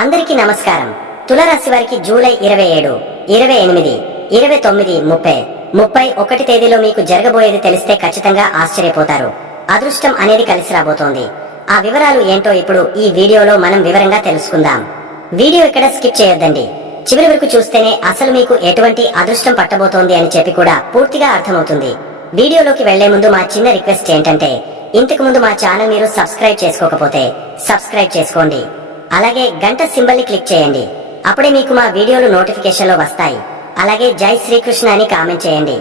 అందరికీ నమస్కారం. తులారాశి వారికి జూలై 27, 28, 29, 30, 31 తేదీలో మీకు జరగబోయేది తెలిస్తే ఖచ్చితంగా ఆశ్చర్యపోతారు. అదృష్టం అనేది కలిసి రాబోతోంది. ఆ వివరాలు ఏంటో ఇప్పుడు ఈ వీడియోలో మనం వివరంగా తెలుసుకుందాం. వీడియో ఇక్కడ స్కిప్ చేయొద్దండి. చివరి వరకు చూస్తేనే అసలు మీకు ఎటువంటి అదృష్టం పట్టబోతోంది అని చెప్పి కూడా పూర్తిగా అర్థమవుతుంది. వీడియోలోకి వెళ్లే ముందు మా చిన్న రిక్వెస్ట్ ఏంటంటే, ఇంతకు ముందు మా ఛానల్ మీరు సబ్స్క్రైబ్ చేసుకోకపోతే సబ్స్క్రైబ్ చేసుకోండి. అలాగే గంట సింబల్ ని క్లిక్ చేయండి. అప్పుడే మీకు మా వీడియోలు నోటిఫికేషన్ లో వస్తాయి. అలాగే జై శ్రీకృష్ణ అని కామెంట్ చేయండి.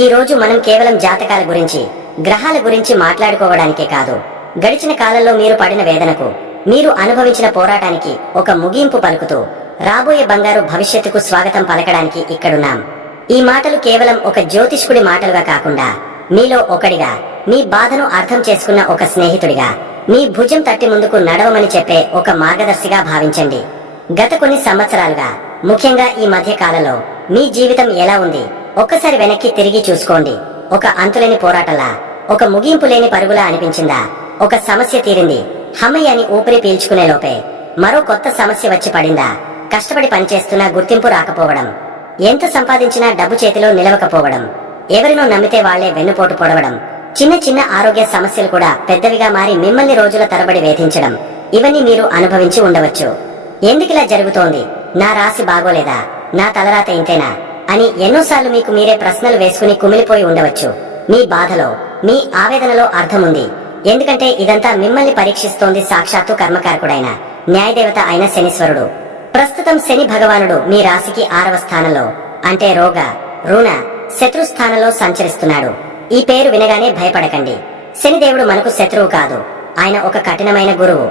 ఈ రోజు మనం కేవలం జాతకాల గురించి, గ్రహాల గురించి మాట్లాడుకోవడానికే కాదు, గడిచిన కాలంలో మీరు పడిన వేదనకు, మీరు అనుభవించిన పోరాటానికి ఒక ముగింపు పలుకుతూ రాబోయే బంగారు భవిష్యత్తుకు స్వాగతం పలకడానికి ఇక్కడున్నాం. ఈ మాటలు కేవలం ఒక జ్యోతిష్కుడి మాటలుగా కాకుండా, మీలో ఒకడిగా, మీ బాధను అర్థం చేసుకున్న ఒక స్నేహితుడిగా, మీ భుజం తట్టి ముందుకు నడవమని చెప్పే ఒక మార్గదర్శిగా భావించండి. గత కొన్ని సంవత్సరాలుగా, ముఖ్యంగా ఈ మధ్య కాలంలో మీ జీవితం ఎలా ఉంది ఒక్కసారి వెనక్కి తిరిగి చూసుకోండి. ఒక అంతులేని పోరాటలా, ఒక ముగింపు లేని పరుగులా అనిపించిందా? ఒక సమస్య తీరింది, హమ్మయ్య అని ఊపిరి పీల్చుకునే లోపే మరో కొత్త సమస్య వచ్చి పడిందా? కష్టపడి పనిచేస్తున్నా గుర్తింపు రాకపోవడం, ఎంత సంపాదించినా డబ్బు చేతిలో నిలవకపోవడం, ఎవరినో నమ్మితే వాళ్లే వెన్నుపోటు పొడవడం, చిన్న చిన్న ఆరోగ్య సమస్యలు కూడా పెద్దవిగా మారి మిమ్మల్ని రోజుల తరబడి వేధించడం, ఇవన్నీ మీరు అనుభవించి ఉండవచ్చు. ఎందుకిలా జరుగుతోంది? నా రాశి బాగోలేదా? నా తలరాత ఇంతేనా అని ఎన్నోసార్లు మీకు మీరే ప్రశ్నలు వేసుకుని కుమిలిపోయి ఉండవచ్చు. మీ బాధలో, మీ ఆవేదనలో అర్థముంది. ఎందుకంటే ఇదంతా మిమ్మల్ని పరీక్షిస్తోంది సాక్షాత్తు కర్మకారకుడైన, న్యాయదేవత అయిన శనీశ్వరుడు. ప్రస్తుతం శని భగవానుడు మీ రాశికి 6వ స్థానంలో, అంటే రోగ, రుణ, శత్రు స్థానంలో సంచరిస్తున్నాడు. ఈ పేరు వినగానే భయపడకండి. శనిదేవుడు మనకు శత్రువు కాదు, ఆయన ఒక కఠినమైన గురువు.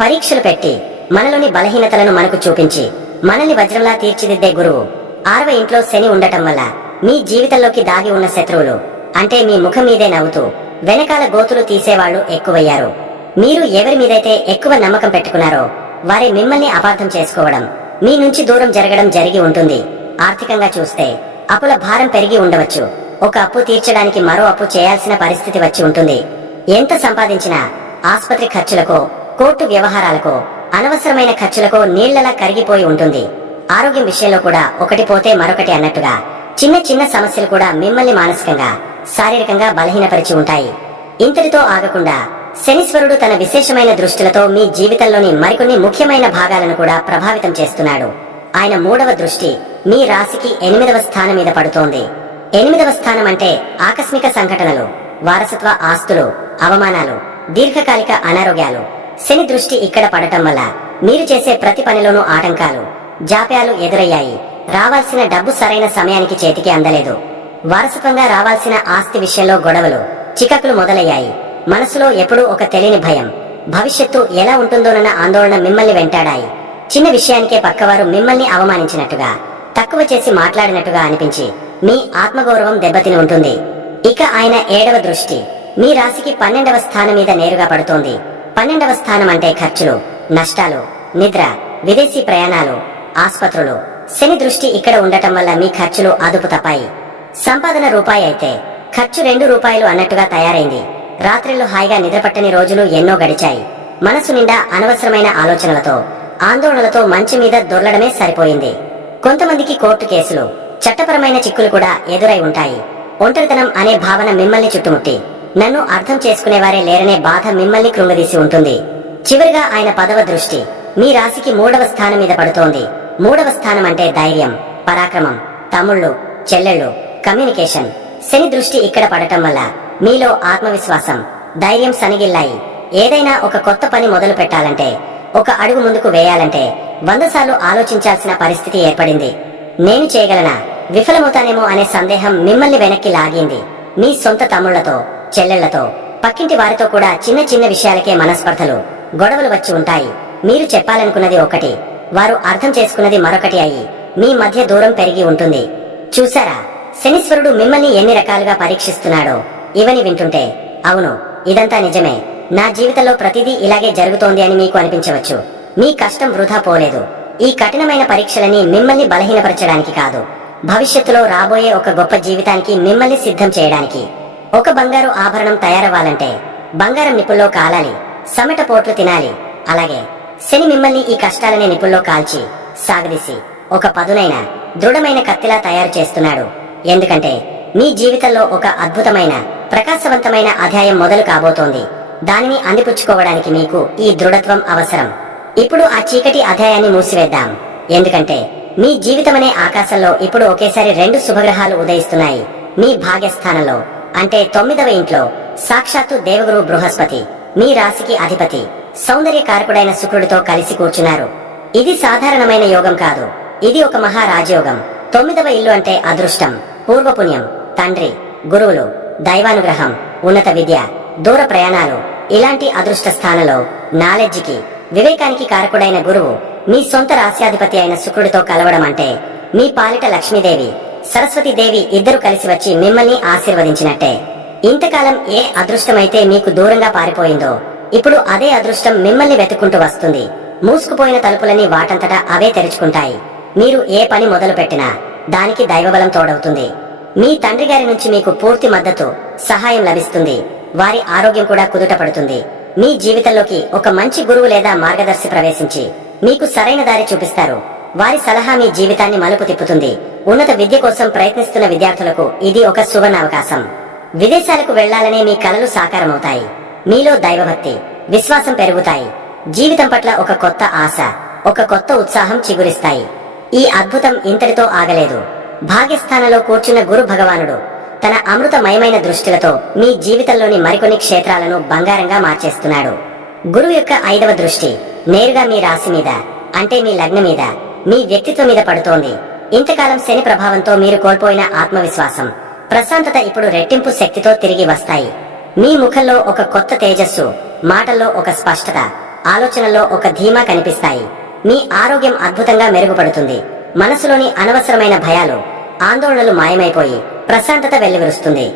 పరీక్షలు పెట్టి మనలోని బలహీనతలను మనకు చూపించి మనల్ని వజ్రంలా తీర్చిదిద్దే గురువు. 6వ ఇంట్లో శని ఉండటం వల్ల మీ జీవితంలోకి దాగి ఉన్న శత్రువులు, అంటే మీ ముఖం మీదే నవ్వుతూ వెనకాల గోతులు తీసేవాళ్లు ఎక్కువయ్యారు. మీరు ఎవరి మీదైతే ఎక్కువ నమ్మకం పెట్టుకున్నారో వారే మిమ్మల్ని అపార్థం చేసుకోవడం, మీ నుంచి దూరం జరగడం జరిగి ఉంటుంది. ఆర్థికంగా చూస్తే అప్పుల భారం పెరిగి ఉండవచ్చు. ఒక అప్పు తీర్చడానికి మరో అప్పు చేయాల్సిన పరిస్థితి వచ్చి ఉంటుంది. ఎంత సంపాదించినా ఆస్పత్రి ఖర్చులకో, కోర్టు వ్యవహారాలకో, అనవసరమైన ఖర్చులకో నీళ్లలా కరిగిపోయి ఉంటుంది. ఆరోగ్యం విషయంలో కూడా ఒకటి పోతే మరొకటి అన్నట్టుగా చిన్న చిన్న సమస్యలు కూడా మిమ్మల్ని మానసికంగా, శారీరకంగా బలహీనపరిచి ఉంటాయి. ఇంతటితో ఆగకుండా శనీశ్వరుడు తన విశేషమైన దృష్టిలతో మీ జీవితంలోని మరికొన్ని ముఖ్యమైన భాగాలను కూడా ప్రభావితం చేస్తున్నాడు. ఆయన 3వ దృష్టి మీ రాశికి 8వ స్థానం మీద పడుతోంది. 8వ స్థానం అంటే ఆకస్మిక సంఘటనలు, వారసత్వ ఆస్తులు, అవమానాలు, దీర్ఘకాలిక అనారోగ్యాలు. శని దృష్టి ఇక్కడ పడటం వల్ల మీరు చేసే ప్రతి పనిలోనూ ఆటంకాలు, జాప్యాలు ఎదురయ్యాయి. రావాల్సిన డబ్బు సరైన సమయానికి చేతికి అందలేదు. వారసత్వంగా రావాల్సిన ఆస్తి విషయంలో గొడవలు, చికాకులు మొదలయ్యాయి. మనసులో ఎప్పుడూ ఒక తెలియని భయం, భవిష్యత్తు ఎలా ఉంటుందోనన్న ఆందోళన మిమ్మల్ని వెంటాడాయి. చిన్న విషయానికే పక్కవారు మిమ్మల్ని అవమానించినట్టుగా, తక్కువ చేసి మాట్లాడినట్టుగా అనిపించి మీ ఆత్మగౌరవం దెబ్బతిని ఉంటుంది. ఇక ఆయన 7వ దృష్టి మీ రాశికి 12వ స్థానం మీద నేరుగా పడుతోంది. 12వ స్థానం అంటే ఖర్చులు, నష్టాలు, నిద్ర, విదేశీ ప్రయాణాలు, ఆస్పత్రులు. శని దృష్టి ఇక్కడ ఉండటం వల్ల మీ ఖర్చులు అదుపు తప్పాయి. సంపాదన రూపాయి అయితే ఖర్చు 2 రూపాయలు అన్నట్టుగా తయారైంది. రాత్రిళ్ళు హాయిగా నిద్రపట్టని రోజులు ఎన్నో గడిచాయి. మనసు నిండా అనవసరమైన ఆలోచనలతో, ఆందోళనలతో మంచి మీద దొర్లడమే సరిపోయింది. కొంతమందికి కోర్టు కేసులు, చట్టపరమైన చిక్కులు కూడా ఎదురై ఉంటాయి. ఒంటరితనం అనే భావన మిమ్మల్ని చుట్టుముట్టి, నన్ను అర్థం చేసుకునేవారే లేరనే బాధ మిమ్మల్ని కృంగదీసి ఉంటుంది. చివరిగా ఆయన 10వ దృష్టి మీ రాశికి 3వ స్థానం మీద పడుతోంది. 3వ స్థానం అంటే ధైర్యం, పరాక్రమం, తమ్ముళ్ళు, చెల్లెళ్ళు, కమ్యూనికేషన్. శని దృష్టి ఇక్కడ పడటం వల్ల మీలో ఆత్మవిశ్వాసం, ధైర్యం సనిగిల్లాయి. ఏదైనా ఒక కొత్త పని మొదలు పెట్టాలంటే, ఒక అడుగు ముందుకు వేయాలంటే 100 సార్లు ఆలోచించాల్సిన పరిస్థితి ఏర్పడింది. నేను చేయగలనా, విఫలమవుతానేమో అనే సందేహం మిమ్మల్ని వెనక్కి లాగింది. మీ సొంత తమ్ముళ్లతో, చెల్లెళ్లతో, పక్కింటి వారితో కూడా చిన్న చిన్న విషయాలకే మనస్పర్ధలు, గొడవలు వచ్చి ఉంటాయి. మీరు చెప్పాలనుకున్నది ఒకటి, వారు అర్థం చేసుకున్నది మరొకటి అయి మీ మధ్య దూరం పెరిగి ఉంటుంది. చూసారా, శనీశ్వరుడు మిమ్మల్ని ఎన్ని రకాలుగా పరీక్షిస్తున్నాడో. ఇవని వింటుంటే, అవును, ఇదంతా నిజమే, నా జీవితంలో ప్రతిదీ ఇలాగే జరుగుతోంది అని మీకు అనిపించవచ్చు. మీ కష్టం వృధా పోలేదు. ఈ కఠినమైన పరీక్షలని మిమ్మల్ని బలహీనపరచడానికి కాదు, భవిష్యత్తులో రాబోయే ఒక గొప్ప జీవితానికి మిమ్మల్ని సిద్ధం చేయడానికి. ఒక బంగారు ఆభరణం తయారవ్వాలంటే బంగారం నిప్పుల్లో కాలాలి, సమెట పోట్లు తినాలి. అలాగే శని మిమ్మల్ని ఈ కష్టాలనే నిపుల్లో కాల్చి సాగదీసి ఒక పదునైన దృఢమైన కత్తిలా తయారు చేస్తున్నాడు. ఎందుకంటే మీ జీవితంలో ఒక అద్భుతమైన ప్రకాశవంతమైన అధ్యాయం మొదలు కాబోతోంది. దానిని అందిపుచ్చుకోవడానికి మీకు ఈ దృఢత్వం అవసరం. ఇప్పుడు ఆ చీకటి అధ్యాయాన్ని మూసివేద్దాం. ఎందుకంటే మీ జీవితమనే ఆకాశంలో ఇప్పుడు ఒకేసారి 2 శుభగ్రహాలు ఉదయిస్తున్నాయి. మీ భాగ్యస్థానంలో అంటే 9వ ఇంట్లో సాక్షాత్తు దేవగురు బృహస్పతి మీ రాశికి అధిపతి సౌందర్య కారకుడైన శుక్రుడితో కలిసి కూర్చున్నారు. ఇది సాధారణమైన యోగం కాదు, ఇది ఒక మహారాజయోగం. 9వ ఇల్లు అంటే అదృష్టం, పూర్వపుణ్యం, తండ్రి, గురువులు, దైవానుగ్రహం, ఉన్నత విద్య, దూర ప్రయాణాలు. ఇలాంటి అదృష్ట స్థానంలో నాలెడ్జికి, వివేకానికి కారకుడైన గురువు మీ సొంత రాశ్యాధిపతి అయిన శుక్రుడితో కలవడం అంటే మీ పాలిట లక్ష్మీదేవి, సరస్వతీదేవి ఇద్దరు కలిసి వచ్చి మిమ్మల్ని ఆశీర్వదించినట్టే. ఇంతకాలం ఏ అదృష్టమైతే మీకు దూరంగా పారిపోయిందో ఇప్పుడు అదే అదృష్టం మిమ్మల్ని వెతుక్కుంటూ వస్తుంది. మూసుకుపోయిన తలుపులన్నీ వాటంతటా అవే తెరుచుకుంటాయి. మీరు ఏ పని మొదలు పెట్టినా దానికి దైవబలం తోడవుతుంది. మీ తండ్రి గారి నుంచి మీకు పూర్తి మద్దతు, సహాయం లభిస్తుంది. వారి ఆరోగ్యం కూడా కుదుట పడుతుంది. మీ జీవితంలోకి ఒక మంచి గురువు లేదా మార్గదర్శి ప్రవేశించి మీకు సరైన దారి చూపిస్తారు. వారి సలహా మీ జీవితాన్ని మలుపు తిప్పుతుంది. ఉన్నత విద్య కోసం ప్రయత్నిస్తున్న విద్యార్థులకు ఇది ఒక సువర్ణ అవకాశం. విదేశాలకు వెళ్లాలనే మీ కలలు సాకారమవుతాయి. మీలో దైవభక్తి, విశ్వాసం పెరుగుతాయి. జీవితం పట్ల ఒక కొత్త ఆశ, ఒక కొత్త ఉత్సాహం చిగురిస్తాయి. ఈ అద్భుతం ఇంతటితో ఆగలేదు. భాగ్యస్థానంలో కూర్చున్న గురు భగవానుడు తన అమృతమయమైన దృష్టిలతో మీ జీవితంలోని మరికొన్ని క్షేత్రాలను బంగారంగా మార్చేస్తున్నాడు. గురువు యొక్క 5వ దృష్టి నేరుగా మీ రాశి మీద అంటే మీ లగ్నం మీద, మీ వ్యక్తిత్వం మీద పడుతోంది. ఇంతకాలం శని ప్రభావంతో మీరు కోల్పోయిన ఆత్మవిశ్వాసం, ప్రశాంతత ఇప్పుడు రెట్టింపు శక్తితో తిరిగి వస్తాయి. మీ ముఖంలో ఒక కొత్త తేజస్సు, మాటల్లో ఒక స్పష్టత, ఆలోచనల్లో ఒక ధీమా కనిపిస్తాయి. మీ ఆరోగ్యం అద్భుతంగా మెరుగుపడుతుంది. మనసులోని అనవసరమైన భయాలు, ఆందోళనలు మాయమైపోయి ప్రశాంతత వెల్లివిరుస్తుంది.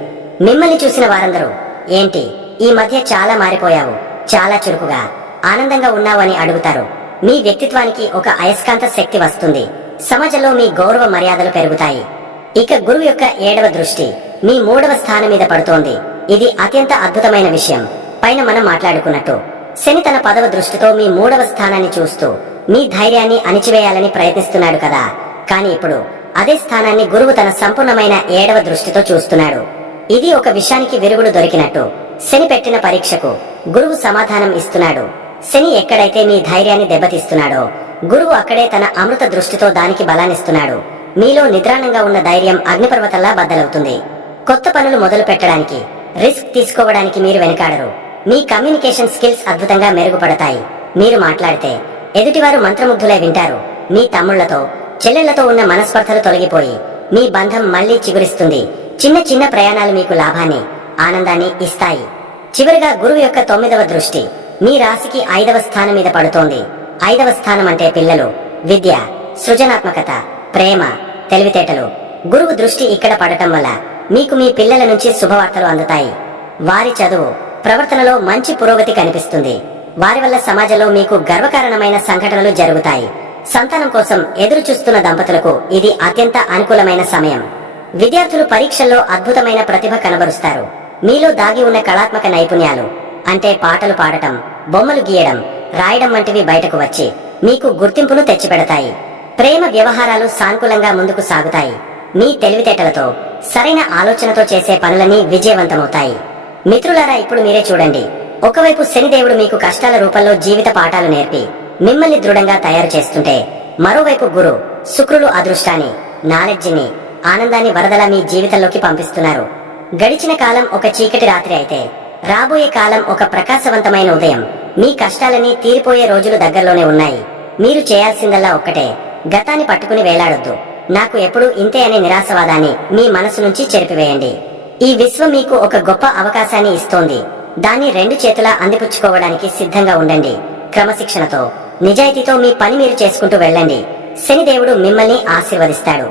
మిమ్మల్ని చూసిన వారందరూ ఏంటి ఈ మధ్య చాలా మారిపోయావు, చాలా చురుకుగా, ఆనందంగా ఉన్నావు అని అడుగుతారు. మీ వ్యక్తిత్వానికి ఒక అయస్కాంత శక్తి వస్తుంది. సమాజంలో మీ గౌరవ మర్యాదలు పెరుగుతాయి. ఇక గురువు యొక్క 7వ దృష్టి మీ 3వ స్థానం మీద పడుతోంది. ఇది అత్యంత అద్భుతమైన విషయం. పైన మనం మాట్లాడుకున్నట్టు శని తన 10వ దృష్టితో మీ 3వ స్థానాన్ని చూస్తూ మీ ధైర్యాన్ని అణిచివేయాలని ప్రయత్నిస్తున్నాడు కదా. కానీ ఇప్పుడు అదే స్థానాన్ని గురువు తన సంపూర్ణమైన 7వ దృష్టితో చూస్తున్నాడు. ఇది ఒక విషయానికి విరుగుడు దొరికినట్టు. శని పెట్టిన పరీక్షకు గురువు సమాధానం ఇస్తున్నాడు. శని ఎక్కడైతే మీ ధైర్యాన్ని దెబ్బతీస్తున్నాడో గురువు అక్కడే తన అమృత దృష్టితో దానికి బలాన్నిస్తున్నాడు. మీలో నిద్రాణంగా ఉన్న ధైర్యం అగ్నిపర్వతంలా బద్దలవుతుంది. కొత్త పనులు మొదలు పెట్టడానికి, రిస్క్ తీసుకోవడానికి మీరు వెనకాడరు. మీ కమ్యూనికేషన్ స్కిల్స్ అద్భుతంగా మెరుగుపడతాయి. మీరు మాట్లాడితే ఎదుటివారు మంత్రముగ్ధులై వింటారు. మీ తమ్ముళ్లతో, చెల్లెళ్లతో ఉన్న మనస్పర్ధలు తొలగిపోయి మీ బంధం మళ్లీ చిగురిస్తుంది. చిన్న చిన్న ప్రయాణాలు మీకు లాభాన్ని, ఆనందాన్ని ఇస్తాయి. చివరిగా గురువు యొక్క 9వ దృష్టి మీ రాశికి 5వ స్థానం మీద పడుతోంది. 5వ స్థానం అంటే పిల్లలు, విద్య, సృజనాత్మకత, ప్రేమ, తెలివితేటలు. గురువు దృష్టి ఇక్కడ పడటం వల్ల మీకు మీ పిల్లల నుంచి శుభవార్తలు అందుతాయి. వారి చదువు, ప్రవర్తనలో మంచి పురోగతి కనిపిస్తుంది. వారి వల్ల సమాజంలో మీకు గర్వకారణమైన సంఘటనలు జరుగుతాయి. సంతానం కోసం ఎదురు చూస్తున్న దంపతులకు ఇది అత్యంత అనుకూలమైన సమయం. విద్యార్థులు పరీక్షల్లో అద్భుతమైన ప్రతిభ కనబరుస్తారు. మీలో దాగి ఉన్న కళాత్మక నైపుణ్యాలు అంటే పాటలు పాడటం, బొమ్మలు గీయడం, రాయడం వంటివి బయటకు వచ్చి మీకు గుర్తింపును తెచ్చిపెడతాయి. ప్రేమ వ్యవహారాలు సానుకూలంగా ముందుకు సాగుతాయి. మీ తెలివితేటలతో, సరైన ఆలోచనతో చేసే పనులన్నీ విజయవంతమవుతాయి. మిత్రులారా, ఇప్పుడు మీరే చూడండి. ఒకవైపు శనిదేవుడు మీకు కష్టాల రూపంలో జీవిత పాఠాలు నేర్పి మిమ్మల్ని దృఢంగా తయారు చేస్తుంటే, మరోవైపు గురు, శుక్రులు అదృష్టాన్ని, నాలెడ్జిని, ఆనందాన్ని వరదలా మీ జీవితంలోకి పంపిస్తున్నారు. గడిచిన కాలం ఒక చీకటి రాత్రి అయితే రాబోయే కాలం ఒక ప్రకాశవంతమైన ఉదయం. మీ కష్టాలన్నీ తీరిపోయే రోజులు దగ్గరలోనే ఉన్నాయి. మీరు చేయాల్సిందల్లా ఒక్కటే, గతాన్ని పట్టుకుని వేలాడొద్దు. నాకు ఎప్పుడూ ఇంతే అనే నిరాశవాదాన్ని మీ మనసు నుంచి చెరిపివేయండి. ఈ విశ్వం మీకు ఒక గొప్ప అవకాశాన్ని ఇస్తోంది. దాన్ని 2 చేతులా అందిపుచ్చుకోవడానికి సిద్ధంగా ఉండండి. క్రమశిక్షణతో, నిజాయితీతో మీ పని మీరు చేసుకుంటూ వెళ్ళండి. శనిదేవుడు మిమ్మల్ని ఆశీర్వదిస్తాడు.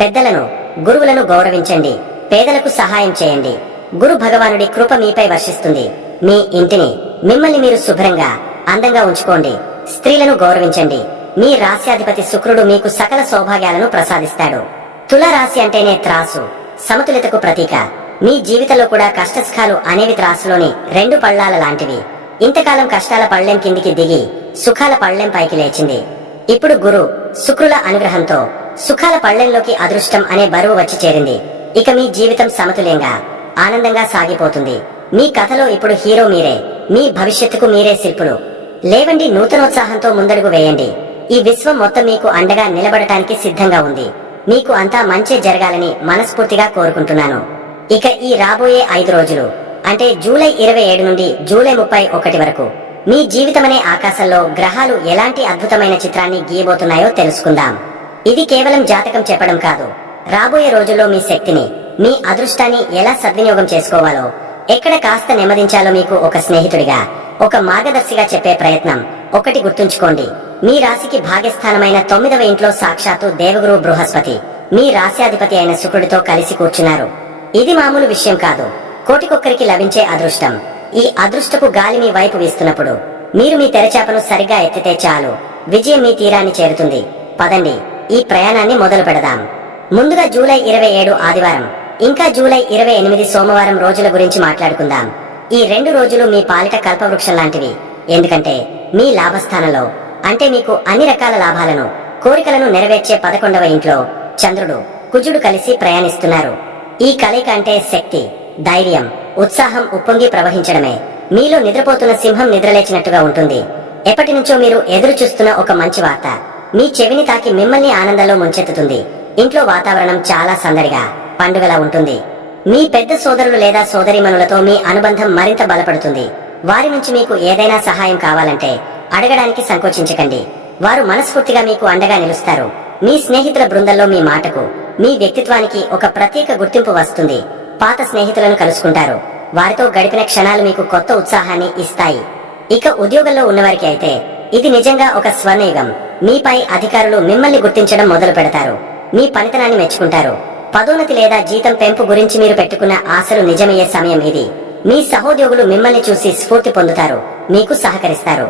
పెద్దలను, గురువులను గౌరవించండి. పేదలకు సహాయం చేయండి. గురు భగవానుడి కృప మీపై వర్షిస్తుంది. మీ ఇంటిని, మిమ్మల్ని మీరు శుభ్రంగా, అందంగా ఉంచుకోండి. స్త్రీలను గౌరవించండి. మీ రాశ్యాధిపతి శుక్రుడు మీకు సకల సౌభాగ్యాలను ప్రసాదిస్తాడు. తులారాశి అంటేనే త్రాసు, సమతుల్యతకు ప్రతీక. మీ జీవితంలో కూడా కష్టసుఖాలు అనేవి త్రాసులోని 2 పళ్ళాల లాంటివి. ఇంతకాలం కష్టాల పళ్ళెం కిందికి దిగి సుఖాల పళ్ళెం పైకి లేచింది. ఇప్పుడు గురు శుక్రుల అనుగ్రహంతో సుఖాల పళ్ళెంలోకి అదృష్టం అనే బరువు వచ్చి చేరింది. ఇక మీ జీవితం సమతుల్యంగా ఆనందంగా సాగిపోతుంది. మీ కథలో ఇప్పుడు హీరో మీరే. మీ భవిష్యత్తుకు మీరే శిల్పులు. లేవండి, నూతనోత్సాహంతో ముందడుగు వేయండి. ఈ విశ్వం మొత్తం మీకు అండగా నిలబడటానికి సిద్ధంగా ఉంది. మీకు అంతా మంచే జరగాలని మనస్ఫూర్తిగా కోరుకుంటున్నాను. ఇక ఈ రాబోయే 5 రోజులు అంటే జూలై 27 నుండి జూలై 31 వరకు మీ జీవితమనే ఆకాశంలో గ్రహాలు ఎలాంటి అద్భుతమైన చిత్రాన్ని గీయబోతున్నాయో తెలుసుకుందాం. ఇది కేవలం జాతకం చెప్పడం కాదు. రాబోయే రోజుల్లో మీ శక్తిని, మీ అదృష్టాన్ని ఎలా సద్వినియోగం చేసుకోవాలో, ఎక్కడ కాస్త నెమ్మదించాలో మీకు ఒక స్నేహితుడిగా, ఒక మార్గదర్శిగా చెప్పే ప్రయత్నం. ఒకటి గుర్తుంచుకోండి, మీ రాశికి భాగ్యస్థానమైన 9వ ఇంట్లో సాక్షాత్తు దేవగురు బృహస్పతి మీ రాశ్యాధిపతి అయిన శుక్రుడితో కలిసి కూర్చున్నారు. ఇది మామూలు విషయం కాదు. కోటికొక్కరికి లభించే అదృష్టం. ఈ అదృష్టపు గాలి మీ వైపు వీస్తున్నప్పుడు మీరు మీ తెరచాపను సరిగ్గా ఎత్తితే చాలు, విజయం మీ తీరాన్ని చేరుతుంది. పదండి, ఈ ప్రయాణాన్ని మొదలు పెడదాం. ముందుగా జూలై 27 ఆదివారం, ఇంకా జూలై 28 సోమవారం రోజుల గురించి మాట్లాడుకుందాం. ఈ 2 రోజులు మీ పాలిట కల్పవృక్షం లాంటివి. ఎందుకంటే మీ లాభస్థానంలో, అంటే మీకు అన్ని రకాల లాభాలను, కోరికలను నెరవేర్చే 11వ ఇంట్లో చంద్రుడు, కుజుడు కలిసి ప్రయాణిస్తున్నారు. ఈ కలయిక అంటే శక్తి, ధైర్యం, ఉత్సాహం ఉప్పొంగి ప్రవహించడమే. మీలో నిద్రపోతున్న సింహం నిద్రలేచినట్టుగా ఉంటుంది. ఎప్పటి నుంచో మీరు ఎదురు చూస్తున్న ఒక మంచి వార్త మీ చెవిని తాకి మిమ్మల్ని ఆనందంలో ముంచెత్తుతుంది. ఇంట్లో వాతావరణం చాలా సందడిగా, పండుగలా ఉంటుంది. మీ పెద్ద సోదరులు లేదా సోదరీమణులతో మీ అనుబంధం మరింత బలపడుతుంది. వారి నుంచి మీకు ఏదైనా సహాయం కావాలంటే అడగడానికి సంకోచించకండి. వారు మనస్ఫూర్తిగా మీకు అండగా నిలుస్తారు. మీ స్నేహితుల బృందంలో మీ మాటకు, మీ వ్యక్తిత్వానికి ఒక ప్రత్యేక గుర్తింపు వస్తుంది. పాత స్నేహితులను కలుసుకుంటారు. వారితో గడిపిన క్షణాలు మీకు కొత్త ఉత్సాహాన్ని ఇస్తాయి. ఇక ఉద్యోగంలో ఉన్నవారికి అయితే ఇది నిజంగా ఒక స్వర్ణయుగం. మీపై అధికారులు మిమ్మల్ని గుర్తించడం మొదలు పెడతారు. మీ పనితనాన్ని మెచ్చుకుంటారు. పదోన్నతి లేదా జీతం పెంపు గురించి మీరు పెట్టుకున్న ఆశలు నిజమయ్యే సమయం ఇది. మీ సహోద్యోగులు మిమ్మల్ని చూసి స్ఫూర్తి పొందుతారు, మీకు సహకరిస్తారు.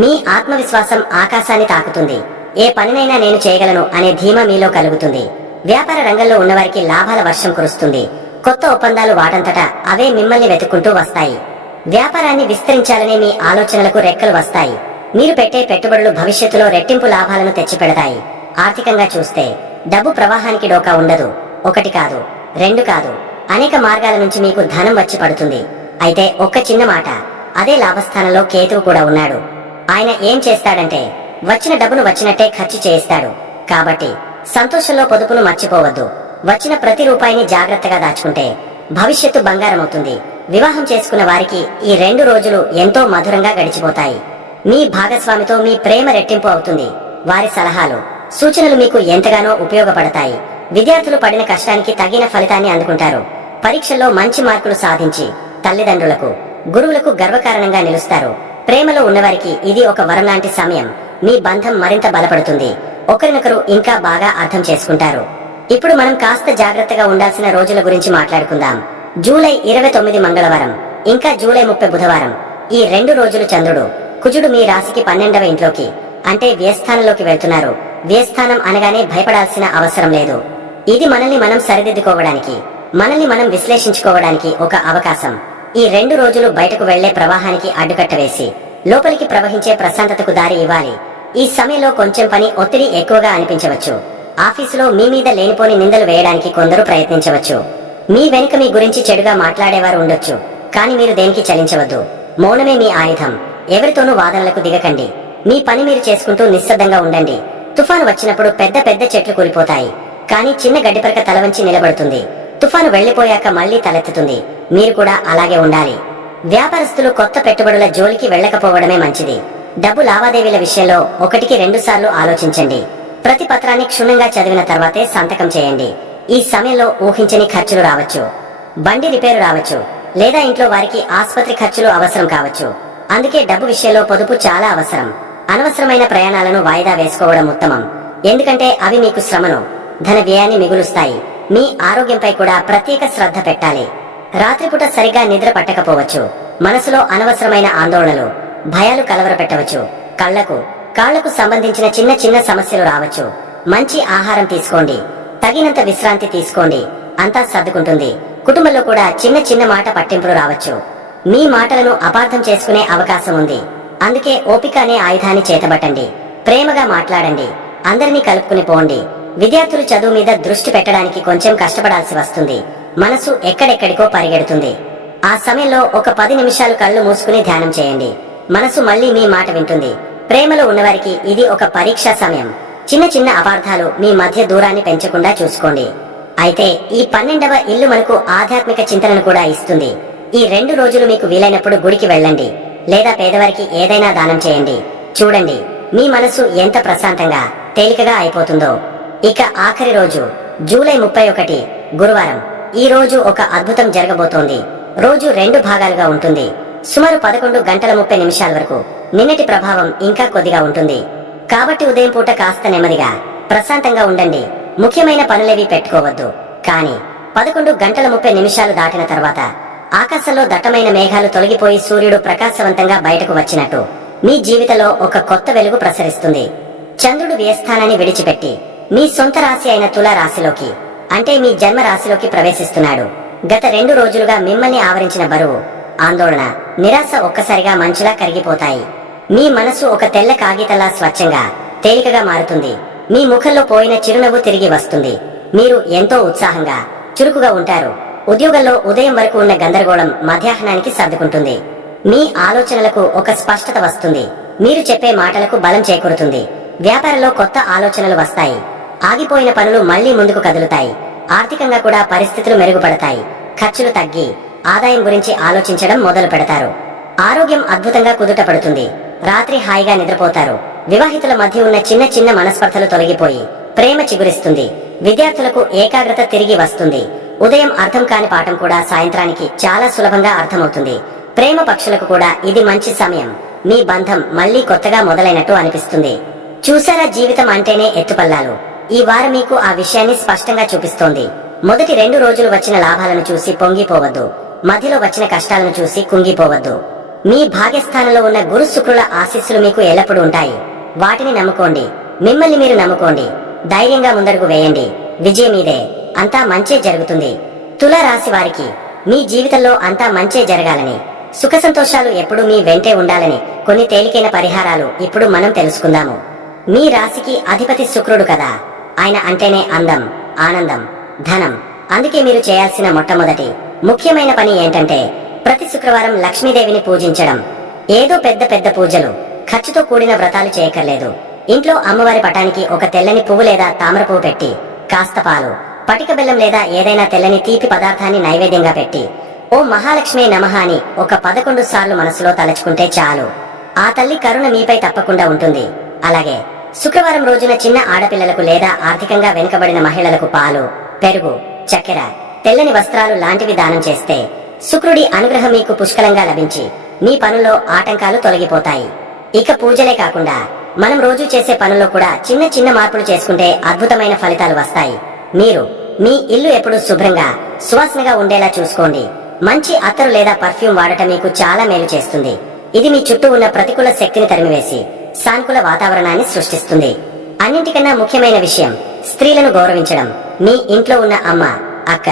మీ ఆత్మవిశ్వాసం ఆకాశాన్ని తాకుతుంది. ఏ పనినైనా నేను చేయగలను అనే ధీమా మీలో కలుగుతుంది. వ్యాపార రంగంలో ఉన్నవారికి లాభాల వర్షం కురుస్తుంది. కొత్త ఒప్పందాలు వాటంతటా అవే మిమ్మల్ని వెతుక్కుంటూ వస్తాయి. వ్యాపారాన్ని విస్తరించాలనే మీ ఆలోచనలకు రెక్కలు వస్తాయి. మీరు పెట్టే పెట్టుబడులు భవిష్యత్తులో రెట్టింపు లాభాలను తెచ్చిపెడతాయి. ఆర్థికంగా చూస్తే డబ్బు ప్రవాహానికి డోకా ఉండదు. 1 కాదు, 2 కాదు, అనేక మార్గాల నుంచి మీకు ధనం వచ్చి పడుతుంది. అయితే ఒక్క చిన్న మాట, అదే లాభస్థానంలో కేతువు కూడా ఉన్నాడు. ఆయన ఏం చేస్తాడంటే వచ్చిన డబ్బును వచ్చినట్టే ఖర్చు చేయిస్తాడు. కాబట్టి సంతోషంలో పొదుపును మర్చిపోవద్దు. వచ్చిన ప్రతి రూపాయిని జాగ్రత్తగా దాచుకుంటే భవిష్యత్తు బంగారమవుతుంది. వివాహం చేసుకున్న వారికి ఈ 2 రోజులు ఎంతో మధురంగా గడిచిపోతాయి. మీ భాగస్వామితో మీ ప్రేమ రెట్టింపు అవుతుంది. వారి సలహాలు, సూచనలు మీకు ఎంతగానో ఉపయోగపడతాయి. విద్యార్థులు పడిన కష్టానికి తగిన ఫలితాన్ని అందుకుంటారు. పరీక్షల్లో మంచి మార్కులు సాధించి తల్లిదండ్రులకు, గురువులకు గర్వకారణంగా నిలుస్తారు. ప్రేమలో ఉన్నవారికి ఇది ఒక వరం లాంటి సమయం. మీ బంధం మరింత బలపడుతుంది. ఒకరినొకరు ఇంకా బాగా అర్థం చేసుకుంటారు. ఇప్పుడు మనం కాస్త జాగ్రత్తగా ఉండాల్సిన రోజుల గురించి మాట్లాడుకుందాం. జూలై 29 మంగళవారం, ఇంకా జూలై 30 బుధవారం. ఈ 2 రోజులు చంద్రుడు, కుజుడు మీ రాశికి 12వ ఇంట్లోకి, అంటే వ్యయస్థానంలోకి వెళ్తున్నారు. వ్యయస్థానం అనగానే భయపడాల్సిన అవసరం లేదు. ఇది మనల్ని మనం సరిదిద్దుకోవడానికి, మనల్ని మనం విశ్లేషించుకోవడానికి ఒక అవకాశం. ఈ 2 రోజులు బయటకు వెళ్లే ప్రవాహానికి అడ్డుకట్ట వేసి లోపలికి ప్రవహించే ప్రశాంతతకు దారి ఇవ్వాలి. ఈ సమయంలో కొంచెం పని ఒత్తిడి ఎక్కువగా అనిపించవచ్చు. ఆఫీసులో మీ మీద లేనిపోని నిందలు వేయడానికి కొందరు ప్రయత్నించవచ్చు. మీ వెనుక మీ గురించి చెడుగా మాట్లాడేవారు ఉండొచ్చు. కానీ మీరు దేనికి చలించవద్దు. మౌనమే మీ ఆయుధం. ఎవరితోనూ వాదనలకు దిగకండి. మీ పని మీరు చేసుకుంటూ నిశ్శబ్దంగా ఉండండి. తుఫాను వచ్చినప్పుడు పెద్ద పెద్ద చెట్లు కూలిపోతాయి, కానీ చిన్న గడ్డిపరక తలవంచి నిలబడుతుంది. తుఫాను వెళ్లిపోయాక మళ్లీ తలెత్తుతుంది. మీరు కూడా అలాగే ఉండాలి. వ్యాపారస్తులు కొత్త పెట్టుబడుల జోలికి వెళ్లకపోవడమే మంచిది. డబ్బు లావాదేవీల విషయంలో 1కి 2 సార్లు ఆలోచించండి. ప్రతి పత్రాన్ని క్షుణ్ణంగా చదివిన తర్వాతే సంతకం చేయండి. ఈ సమయంలో ఊహించని ఖర్చులు రావచ్చు. బండి రిపేరు రావచ్చు, లేదా ఇంట్లో వారికి ఆసుపత్రి ఖర్చులు అవసరం కావచ్చు. అందుకే డబ్బు విషయంలో పొదుపు చాలా అవసరం. అనవసరమైన ప్రయాణాలను వాయిదా వేసుకోవడం ఉత్తమం. ఎందుకంటే అవి మీకు శ్రమను, ధన వ్యయాన్ని మిగులుస్తాయి. మీ ఆరోగ్యంపై కూడా ప్రత్యేక శ్రద్ధ పెట్టాలి. రాత్రిపూట సరిగా నిద్ర పట్టకపోవచ్చు. మనసులో అనవసరమైన ఆందోళనలు, భయాలు కలవరపెట్టవచ్చు. కాళ్లకు సంబంధించిన చిన్న చిన్న సమస్యలు రావచ్చు. మంచి ఆహారం తీసుకోండి, తగినంత విశ్రాంతి తీసుకోండి. అంతా సర్దుకుంటుంది. కుటుంబంలో కూడా చిన్న చిన్న మాట పట్టింపులు రావచ్చు. మీ మాటలను అపార్థం చేసుకునే అవకాశం ఉంది. అందుకే ఓపిక అనే ఆయుధాన్ని చేతబట్టండి. ప్రేమగా మాట్లాడండి. అందరినీ కలుపుకుని పోండి. విద్యార్థులు చదువు మీద దృష్టి పెట్టడానికి కొంచెం కష్టపడాల్సి వస్తుంది. మనసు ఎక్కడెక్కడికో పరిగెడుతుంది. ఆ సమయంలో ఒక 10 నిమిషాలు కళ్ళు మూసుకుని ధ్యానం చేయండి. మనసు మళ్ళీ మీ మాట వింటుంది. ప్రేమలో ఉన్నవారికి ఇది ఒక పరీక్షా సమయం. చిన్న చిన్న అపార్థాలు మీ మధ్య దూరాన్ని పెంచకుండా చూసుకోండి. అయితే ఈ 12వ ఇల్లు మనకు ఆధ్యాత్మిక చింతనను కూడా ఇస్తుంది. ఈ 2 రోజులు మీకు వీలైనప్పుడు గుడికి వెళ్ళండి, లేదా పేదవారికి ఏదైనా దానం చేయండి. చూడండి మీ మనసు ఎంత ప్రశాంతంగా, తేలికగా అయిపోతుందో. ఇక ఆఖరి రోజు జూలై 31 గురువారం. ఈ రోజు ఒక అద్భుతం జరగబోతోంది. రోజు 2 భాగాలుగా ఉంటుంది. సుమారు 11 గంటల 30 నిమిషాల వరకు. నిన్నటి ప్రభావం ఇంకా కొద్దిగా ఉంటుంది. కాబట్టి ఉదయం పూట కాస్త నెమ్మదిగా, ప్రశాంతంగా ఉండండి. ముఖ్యమైన పనులేవి పెట్టుకోవద్దు. కానీ 11 గంటల 30 నిమిషాలు దాటిన తర్వాత ఆకాశంలో దట్టమైన మేఘాలు తొలగిపోయి సూర్యుడు ప్రకాశవంతంగా బయటకు వచ్చినట్టు మీ జీవితంలో ఒక కొత్త వెలుగు ప్రసరిస్తుంది. చంద్రుడు వ్యయస్థానాన్ని విడిచిపెట్టి మీ సొంత రాశి అయిన తుల రాశిలోకి, అంటే మీ జన్మ రాశిలోకి ప్రవేశిస్తున్నాడు. గత 2 రోజులుగా మిమ్మల్ని ఆవరించిన బరువు, ఆందోళన, నిరాశ ఒక్కసారిగా మంచులా కరిగిపోతాయి. మీ మనసు ఒక తెల్ల కాగితంలా స్వచ్ఛంగా, తేలికగా మారుతుంది. మీ ముఖంలో పోయిన చిరునవ్వు తిరిగి వస్తుంది. మీరు ఎంతో ఉత్సాహంగా, చురుకుగా ఉంటారు. ఉద్యోగంలో ఉదయం వరకు ఉన్న గందరగోళం మధ్యాహ్నానికి సర్దుకుంటుంది. మీ ఆలోచనలకు ఒక స్పష్టత వస్తుంది. మీరు చెప్పే మాటలకు బలం చేకూరుతుంది. వ్యాపారంలో కొత్త ఆలోచనలు వస్తాయి. ఆగిపోయిన పనులు మళ్లీ ముందుకు కదులుతాయి. ఆర్థికంగా కూడా పరిస్థితులు మెరుగుపడతాయి. ఖర్చులు తగ్గి ఆదాయం గురించి ఆలోచించడం మొదలు పెడతారు. ఆరోగ్యం అద్భుతంగా కుదుట పడుతుంది. రాత్రి హాయిగా నిద్రపోతారు. వివాహితుల మధ్య ఉన్న చిన్న చిన్న మనస్పర్ధలు తొలగిపోయి ప్రేమ చిగురిస్తుంది. విద్యార్థులకు ఏకాగ్రత తిరిగి వస్తుంది. ఉదయం అర్థం కాని పాఠం కూడా సాయంత్రానికి చాలా సులభంగా అర్థమవుతుంది. ప్రేమ పక్షులకు కూడా ఇది మంచి సమయం. మీ బంధం మళ్లీ కొత్తగా మొదలైనట్టు అనిపిస్తుంది. చూసారా, జీవితం అంటేనే ఎత్తుపల్లాలు. ఈ వారం మీకు ఆ విషయాన్ని స్పష్టంగా చూపిస్తోంది. మొదటి 2 రోజులు వచ్చిన లాభాలను చూసి పొంగిపోవద్దు. మధ్యలో వచ్చిన కష్టాలను చూసి కుంగిపోవద్దు. మీ భాగ్యస్థానంలో ఉన్న గురు శుక్రుల ఆశీస్సులు మీకు ఎల్లప్పుడూ ఉంటాయి. వాటిని నమ్ముకోండి. మిమ్మల్ని మీరు నమ్ముకోండి. ధైర్యంగా ముందడుగు వేయండి. విజయం మీదే. అంతా మంచే జరుగుతుంది. తుల రాశి వారికి మీ జీవితంలో అంతా మంచే జరగాలని, సుఖ సంతోషాలు ఎప్పుడూ మీ వెంటే ఉండాలని కొన్ని తేలికైన పరిహారాలు ఇప్పుడు మనం తెలుసుకుందాము. మీ రాశికి అధిపతి శుక్రుడు కదా. ఆయన అంటేనే అందం, ఆనందం, ధనం. అందుకే మీరు చేయాల్సిన మొట్టమొదటి ముఖ్యమైన పని ఏంటంటే ప్రతి శుక్రవారం లక్ష్మీదేవిని పూజించడం. ఏదో పెద్ద పెద్ద పూజలు, ఖర్చుతో కూడిన వ్రతాలు చేయక్కర్లేదు. ఇంట్లో అమ్మవారి పటానికి ఒక తెల్లని పువ్వు లేదా తామర పువ్వు పెట్టి, కాస్త పాలు, పటిక బెల్లం లేదా ఏదైనా తెల్లని తీపి పదార్థాన్ని నైవేద్యంగా పెట్టి ఓ మహాలక్ష్మి నమః అని ఒక 11 సార్లు మనసులో తలచుకుంటే చాలు. ఆ తల్లి కరుణ మీపై తప్పకుండా ఉంటుంది. అలాగే శుక్రవారం రోజున చిన్న ఆడపిల్లలకు లేదా ఆర్థికంగా వెనుకబడిన మహిళలకు పాలు, పెరుగు, చక్కెర, తెల్లని వస్త్రాలు లాంటివి దానం చేస్తే శుక్రుడి అనుగ్రహం మీకు పుష్కలంగా లభించి మీ పనుల్లో ఆటంకాలు తొలగిపోతాయి. ఇక పూజలే కాకుండా మనం రోజు చేసే పనుల్లో కూడా చిన్న చిన్న మార్పులు చేసుకుంటే అద్భుతమైన ఫలితాలు వస్తాయి. మీరు మీ ఇల్లు ఎప్పుడూ శుభ్రంగా, సువాసనగా ఉండేలా చూసుకోండి. మంచి అత్తరు లేదా పర్ఫ్యూమ్ వాడటం మీకు చాలా మేలు చేస్తుంది. ఇది మీ చుట్టూ ఉన్న ప్రతికూల శక్తిని తరిమివేసి సానుకూల వాతావరణాన్ని సృష్టిస్తుంది. అన్నింటికన్నా ముఖ్యమైన విషయం స్త్రీలను గౌరవించడం. మీ ఇంట్లో ఉన్న అమ్మ, అక్క,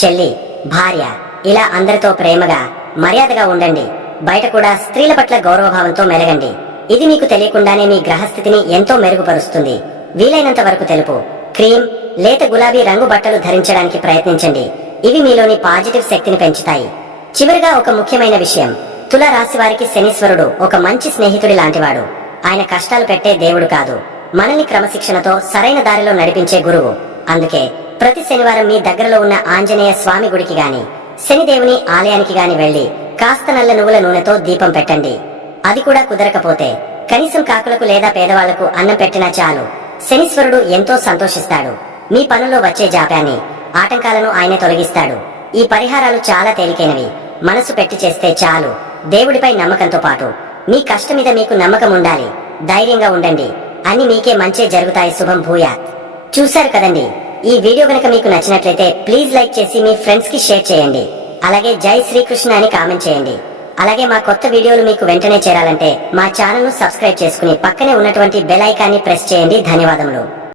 చెల్లి, భార్య, ఇలా అందరితో ప్రేమగా, మర్యాదగా ఉండండి. బయట కూడా స్త్రీల పట్ల గౌరవభావంతో మెలగండి. ఇది మీకు తెలియకుండానే మీ గ్రహస్థితిని ఎంతో మెరుగుపరుస్తుంది. వీలైనంత వరకు తెలుపు, క్రీమ్, లేత గులాబీ రంగు బట్టలు ధరించడానికి ప్రయత్నించండి. ఇవి మీలోని పాజిటివ్ శక్తిని పెంచుతాయి. చివరిగా ఒక ముఖ్యమైన విషయం, తుల రాశి వారికి శనీశ్వరుడు ఒక మంచి స్నేహితుడి లాంటివాడు. ఆయన కష్టాలు పెట్టే దేవుడు కాదు, మనల్ని క్రమశిక్షణతో సరైన దారిలో నడిపించే గురువు. అందుకే ప్రతి శనివారం మీ దగ్గరలో ఉన్న ఆంజనేయ స్వామి గుడికి గాని, శనిదేవుని ఆలయానికి గాని వెళ్లి కాస్త నల్ల నువ్వుల నూనెతో దీపం పెట్టండి. అది కూడా కుదరకపోతే కనీసం కాకులకు లేదా పేదవాళ్లకు అన్నం పెట్టినా చాలు. శనీశ్వరుడు ఎంతో సంతోషిస్తాడు. మీ పనుల్లో వచ్చే జాప్యాన్ని, ఆటంకాలను ఆయనే తొలగిస్తాడు. ఈ పరిహారాలు చాలా తేలికైనవి. మనసు పెట్టి చేస్తే చాలు. దేవుడిపై నమ్మకంతో పాటు మీ కష్టం మీద మీకు నమ్మకం ఉండాలి. ధైర్యంగా ఉండండి. అన్ని మీకే మంచే జరుగుతాయి. శుభం భూయాత్. చూశారు కదండి, ఈ వీడియో గనక మీకు నచ్చినట్లయితే ప్లీజ్ లైక్ చేసి మీ ఫ్రెండ్స్ కి షేర్ చేయండి. అలాగే జై శ్రీకృష్ణ అని కామెంట్ చేయండి. అలాగే మా కొత్త వీడియోలు మీకు వెంటనే చేరాలంటే మా ఛానల్ ను సబ్స్క్రైబ్ చేసుకుని పక్కనే ఉన్నటువంటి బెల్ ఐకాన్ని ప్రెస్ చేయండి. ధన్యవాదములు.